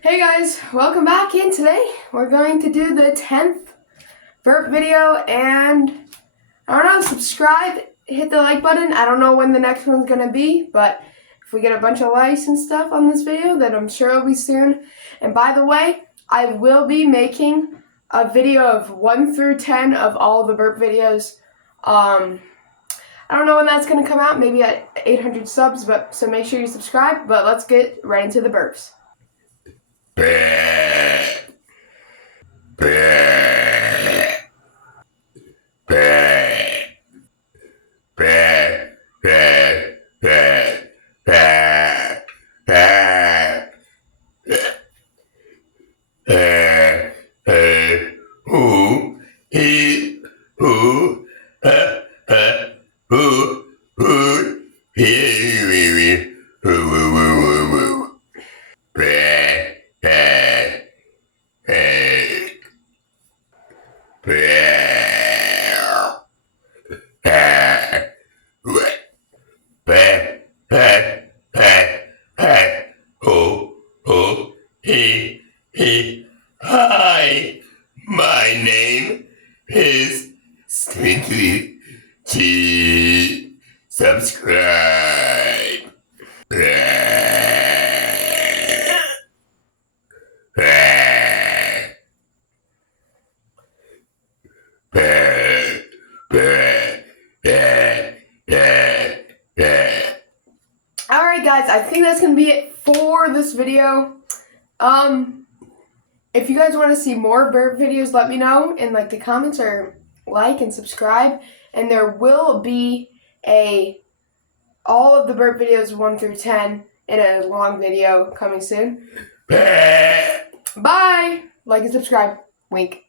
Hey guys, welcome back, and today we're going to do the 10th burp video, and I don't know, subscribe, hit the like button. I don't know when the next one's going to be, but if we get a bunch of likes and stuff on this video, then I'm sure it'll be soon. And by the way, I will be making a video of 1 through 10 of all the burp videos. I don't know when that's going to come out, maybe at 800 subs, but so make sure you subscribe. But let's get right into the burps. Hi, my name is Stinky G. Subscribe. Alright guys, I think that's going to be it for this video. If you guys want to see more burp videos, let me know in the comments, or like and subscribe. And there will be all of the burp videos 1 through 10 in a long video coming soon. Bye! Like and subscribe. Wink.